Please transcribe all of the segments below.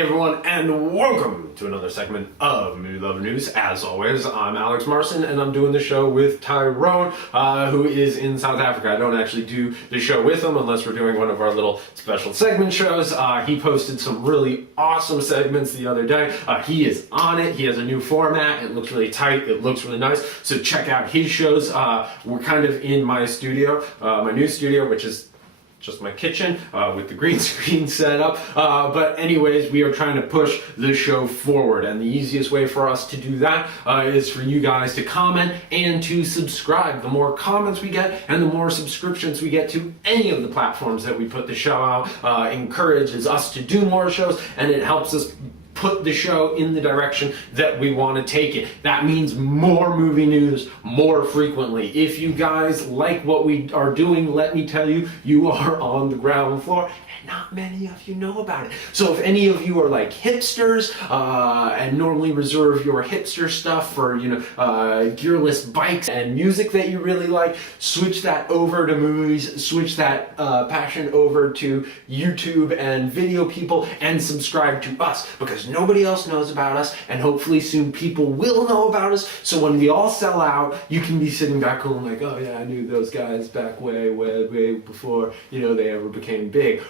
everyone, and welcome to another segment of Movie Love News. As always, I'm Alex Marson, and I'm doing the show with Tyrone, who is in South Africa. I don't actually do the show with him unless we're doing one of our little special segment shows. He posted some really awesome segments the other day. He is on it. He has a new format. It looks really tight. It looks really nice. So check out his shows. We're kind of in my studio, my new studio, which is just my kitchen with the green screen set up. But anyways, we are trying to push the show forward. And the easiest way for us to do that is for you guys to comment and to subscribe. The more comments we get and the more subscriptions we get to any of the platforms that we put the show out encourages us to do more shows, and it helps us put the show in the direction that we want to take it. That means more movie news more frequently. If you guys like what we are doing, let me tell you, you are on the ground floor, and not many of you know about it. So if any of you are like hipsters and normally reserve your hipster stuff for, gearless bikes and music that you really like, switch that over to movies, switch that passion over to YouTube and video people, and subscribe to us, because nobody else knows about us, and hopefully soon people will know about us. So when we all sell out, you can be sitting back home like, oh yeah, I knew those guys back way before, they ever became big.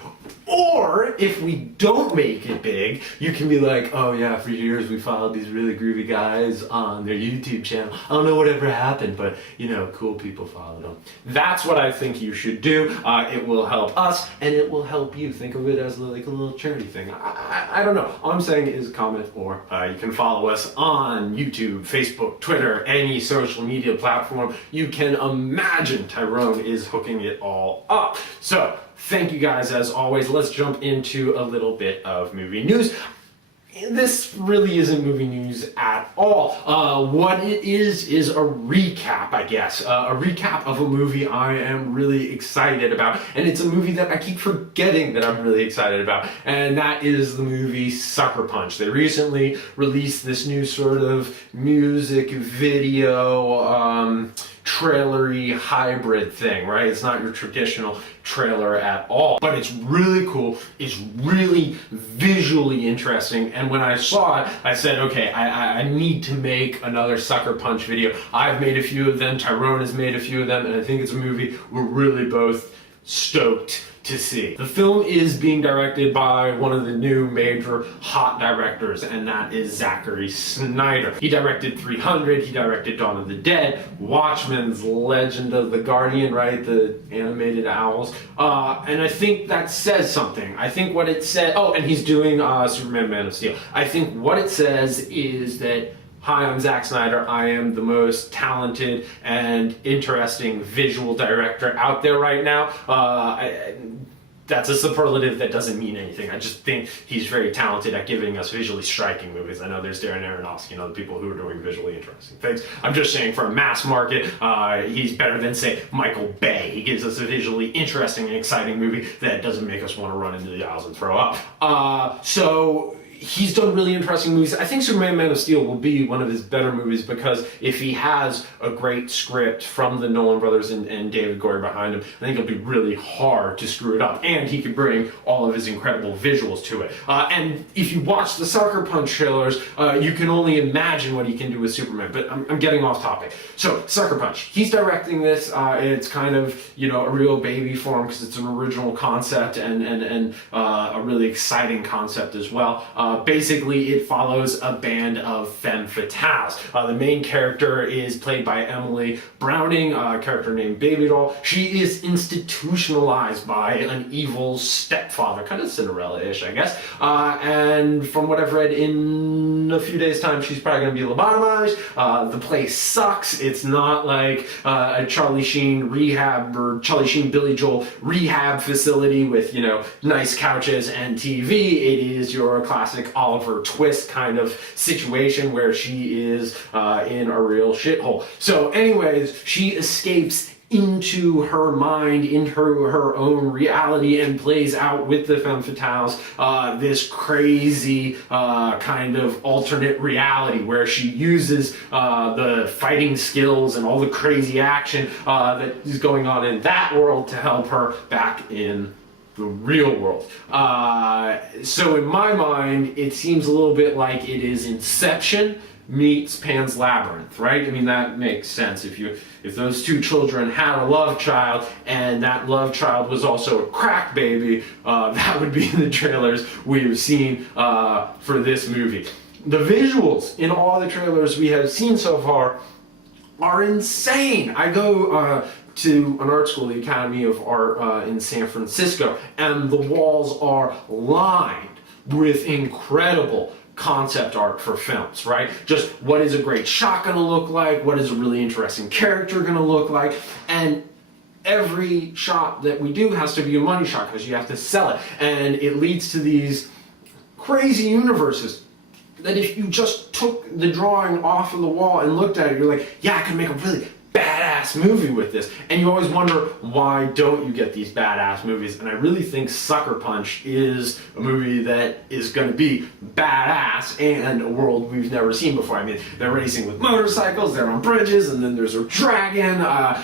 Or if we don't make it big, you can be like, oh yeah, for years we followed these really groovy guys on their YouTube channel. I don't know whatever happened, but cool people followed them. That's what I think you should do. It will help us, and it will help you. Think of it as like a little charity thing. I don't know. All I'm saying is comment, or you can follow us on YouTube, Facebook, Twitter, any social media platform you can imagine. Tyrone is hooking it all up. So thank you guys as always. Let's jump into a little bit of movie news. This really isn't movie news at all. What it is a recap, I guess. A recap of a movie I am really excited about. And it's a movie that I keep forgetting that I'm really excited about. And that is the movie Sucker Punch. They recently released this new sort of music video trailery hybrid thing, right? It's not your traditional trailer at all, but it's really cool. It's really visually interesting, and when I saw it, I said, okay, I need to make another Sucker Punch video. I've made a few of them, Tyrone has made a few of them, and I think it's a movie we're really both stoked to see. The film is being directed by one of the new major hot directors, and that is Zack Snyder. He directed 300, he directed Dawn of the Dead, Watchmen's Legend of the Guardian, right? The animated owls. And I think that says something. I think what it said, and he's doing Superman, Man of Steel. I think what it says is that, hi, I'm Zack Snyder. I am the most talented and interesting visual director out there right now. That's a superlative that doesn't mean anything. I just think he's very talented at giving us visually striking movies. I know there's Darren Aronofsky and other people who are doing visually interesting things. I'm just saying, for a mass market, he's better than, say, Michael Bay. He gives us a visually interesting and exciting movie that doesn't make us want to run into the aisles and throw up. So he's done really interesting movies. I think Superman, Man of Steel will be one of his better movies, because if he has a great script from the Nolan brothers and David Goyer behind him, I think it'll be really hard to screw it up. And he could bring all of his incredible visuals to it. And if you watch the Sucker Punch trailers, you can only imagine what he can do with Superman. But I'm getting off topic. So, Sucker Punch. He's directing this. It's kind of, a real baby for him, because it's an original concept and a really exciting concept as well. Basically, it follows a band of femme fatales. The main character is played by Emily Browning, a character named Baby Doll. She is institutionalized by an evil stepfather, kind of Cinderella-ish, I guess. And from what I've read, in a few days' time, she's probably going to be lobotomized. The place sucks. It's not like a Charlie Sheen rehab or Charlie Sheen Billy Joel rehab facility with, nice couches and TV. It is your classic Oliver Twist kind of situation where she is in a real shithole. So anyways, she escapes into her mind, into her own reality, and plays out with the femme fatales this crazy kind of alternate reality where she uses the fighting skills and all the crazy action that is going on in that world to help her back in the real world. So in my mind, it seems a little bit like it is Inception meets Pan's Labyrinth, right? I mean, that makes sense. If those two children had a love child and that love child was also a crack baby, that would be in the trailers we've seen for this movie. The visuals in all the trailers we have seen so far are insane. I go to an art school, the Academy of Art in San Francisco, and the walls are lined with incredible concept art for films, right? Just what is a great shot gonna look like? What is a really interesting character gonna look like? And every shot that we do has to be a money shot because you have to sell it. And it leads to these crazy universes that if you just took the drawing off of the wall and looked at it, you're like, yeah, I can make a really badass movie with this. And you always wonder, why don't you get these badass movies? And I really think Sucker Punch is a movie that is going to be badass and a world we've never seen before. I mean, they're racing with motorcycles, they're on bridges, and then there's a dragon,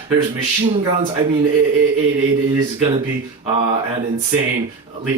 there's machine guns. I mean, it is going to be an insanely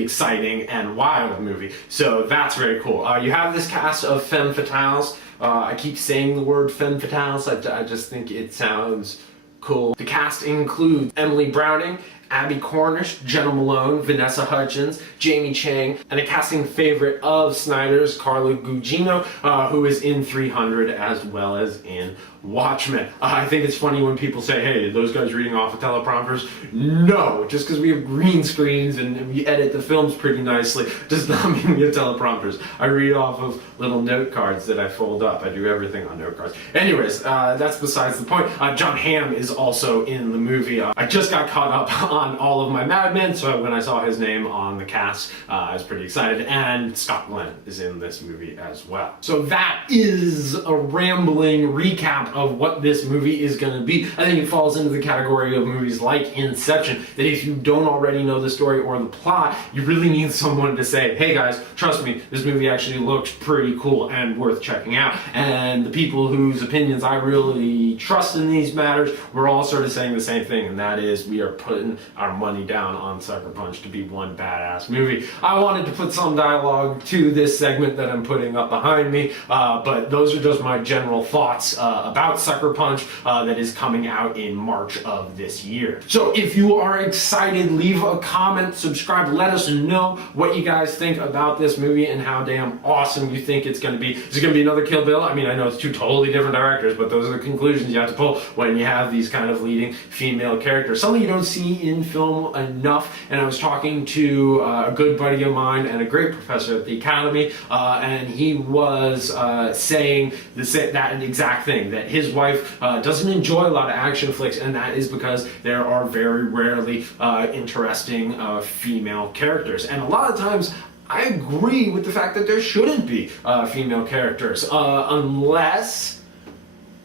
exciting and wild movie. So that's very cool. You have this cast of femme fatales. I keep saying the word femme fatales. I just think it sounds cool. The cast includes Emily Browning, Abbie Cornish, Jena Malone, Vanessa Hudgens, Jamie Chang, and a casting favorite of Snyder's, Carla Gugino, who is in 300 as well as in Watchmen. I think it's funny when people say, hey, those guys reading off of teleprompters. No, just because we have green screens and we edit the films pretty nicely does not mean we have teleprompters. I read off of little note cards that I fold up. I do everything on note cards. Anyways, that's besides the point. John Hamm is also in the movie. I just got caught up on all of my Mad Men, so when I saw his name on the cast, I was pretty excited. And Scott Glenn is in this movie as well. So that is a rambling recap of what this movie is going to be. I think it falls into the category of movies like Inception, that if you don't already know the story or the plot, you really need someone to say, hey guys, trust me, this movie actually looks pretty cool and worth checking out. And the people whose opinions I really trust in these matters, we're all sort of saying the same thing, and that is we are putting our money down on Sucker Punch to be one badass movie. I wanted to put some dialogue to this segment that I'm putting up behind me, but those are just my general thoughts about Sucker Punch that is coming out in March of this year. So if you are excited, leave a comment, subscribe, let us know what you guys think about this movie and how damn awesome you think it's going to be. Is it going to be another Kill Bill? I mean, I know it's two totally different directors, but those are the conclusions you have to pull when you have these kind of leading female characters. Something you don't see in film enough, and I was talking to a good buddy of mine and a great professor at the Academy, and he was saying that exact thing, that his wife doesn't enjoy a lot of action flicks, and that is because there are very rarely interesting female characters. And a lot of times I agree with the fact that there shouldn't be female characters unless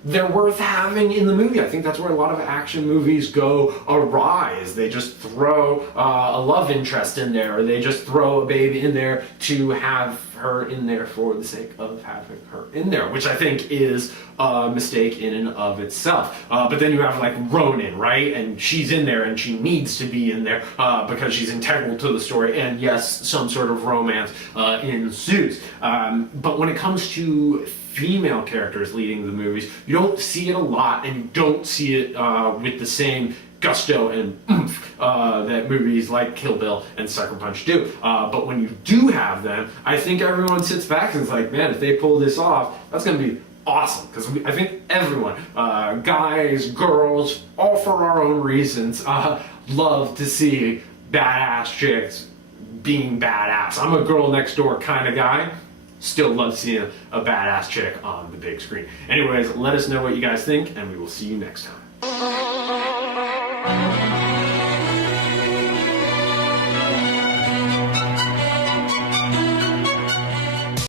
they're worth having in the movie. I think that's where a lot of action movies go awry, is they just throw a love interest in there, or they just throw a baby in there to have her in there for the sake of having her in there, which I think is a mistake in and of itself. But then you have like Ronin, right? And she's in there and she needs to be in there because she's integral to the story, and yes, some sort of romance ensues. But when it comes to female characters leading the movies, you don't see it a lot, and you don't see it with the same gusto and oomph that movies like Kill Bill and Sucker Punch do. But when you do have them, I think everyone sits back and is like, man, if they pull this off, that's going to be awesome. Because I think everyone, guys, girls, all for our own reasons, love to see badass chicks being badass. I'm a girl next door kind of guy. Still love seeing a badass chick on the big screen. Anyways, let us know what you guys think, and we will see you next time.